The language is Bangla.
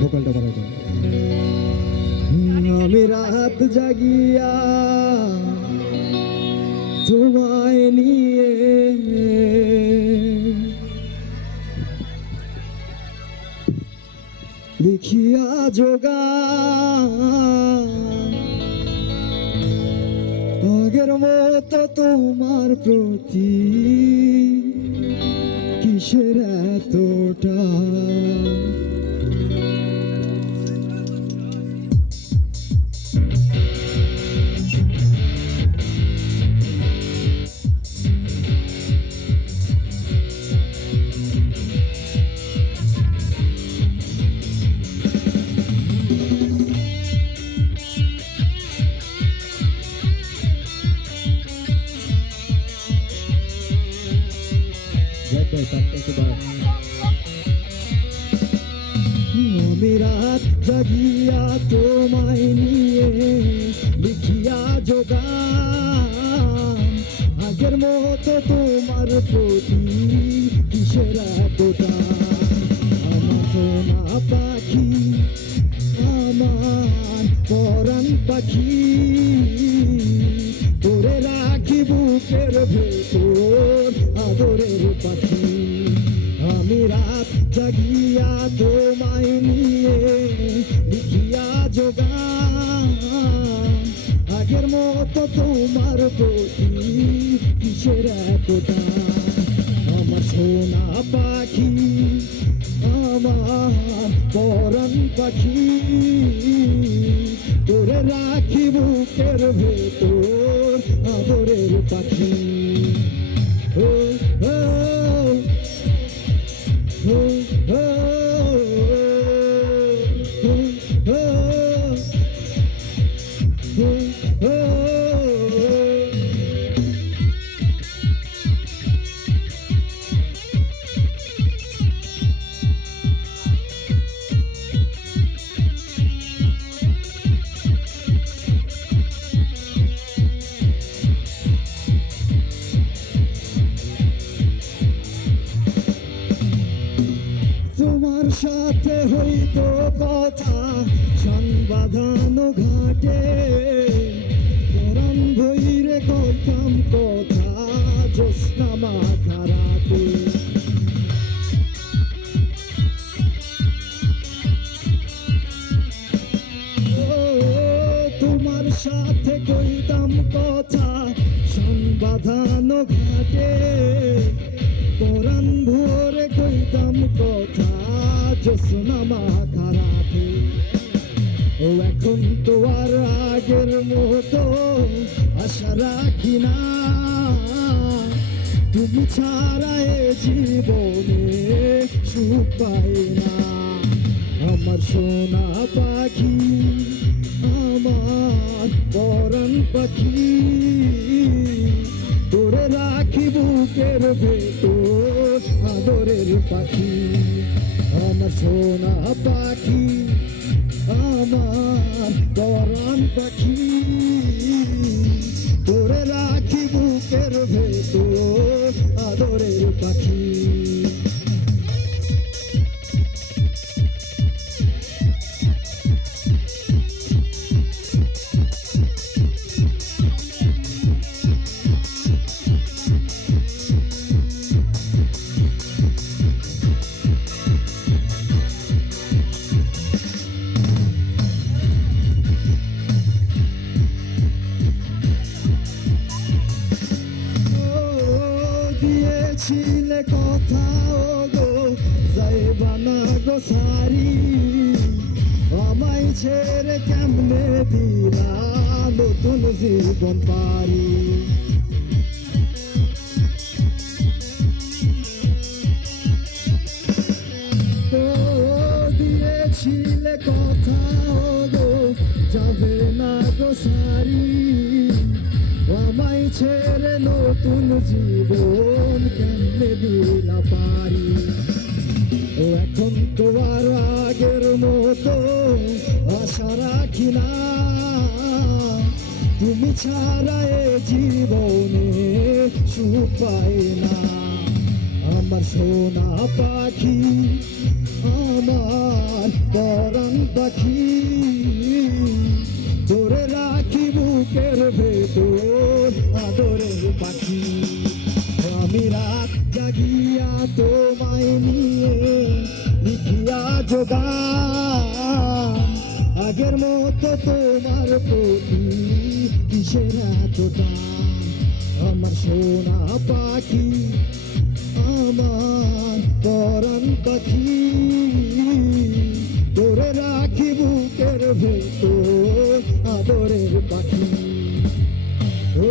ভোকালটা আমি রাত জাগিয়া তোমায় নিয়ে লিখিয়া যোগা আগের মতো তোমার প্রতি কিসের এতটা আমি রাত জাগিয়া তোমায় নিয়ে লিখিয়া যোগান আগের মতো তোমার প্রতি কিসের এতটা আমার সোনা পাখি, আমার পরাণ পাখি। তোরে রাখি বুকের ভেতর, আদরের পাখি। আমি রাত জাগিয়া তোমায় নিয়ে লিখিয়া যোগান। আগের মতো তোমার প্রতি কিসের এতটা আমার সোনা পাখি, আমার পরাণ পাখি। তোরে রাখি বুকের ভেতর আদরের পাখি। ও সাথে হইতো কথা সংবাদানো ঘাটে। পরম ভৈরে কইতাম কথা জ্যোৎস্না মাথা তোমার সাথে কইতাম কথা সংবাদানো ঘাটে। পরাণ ভোরে কইতাম কথা, জোসনা মাখা রাতে ও এখন তো আর আগের মতো আশা রাখি না। তুমি ছাড়া এ জীবনে সুখ পাই না। আমার সোনা পাখি, আমার পরাণ পাখি। তোরে রাখি বুকের ভেতর আদরের পাখি? আমার সোনা পাখি, আমার পরাণ পাখি। তোরে রাখি বুকের ভেতর আদরের পাখি? দিয়েছিলে কথা ও গো যাইবা না গো সারি আমায় ছেড়ে কেমনে দিলা নতুন জীবন পারি ছেড়ে নতুন জীবন কেমনে দিলা পারি? ও এখন তো আর আগের মতো আশা রাখি না। তুমি ছাড়া এ জীবনে সুখ না। আমার সোনা পাখি, আমার পরাণ পাখি দাম আগের মতো তোমার প্রতি কিসের এত দাম আমার সোনা পাখি আমার পরাণ পাখি তোরে রাখি বুকের ভেতর আদরের পাখি ও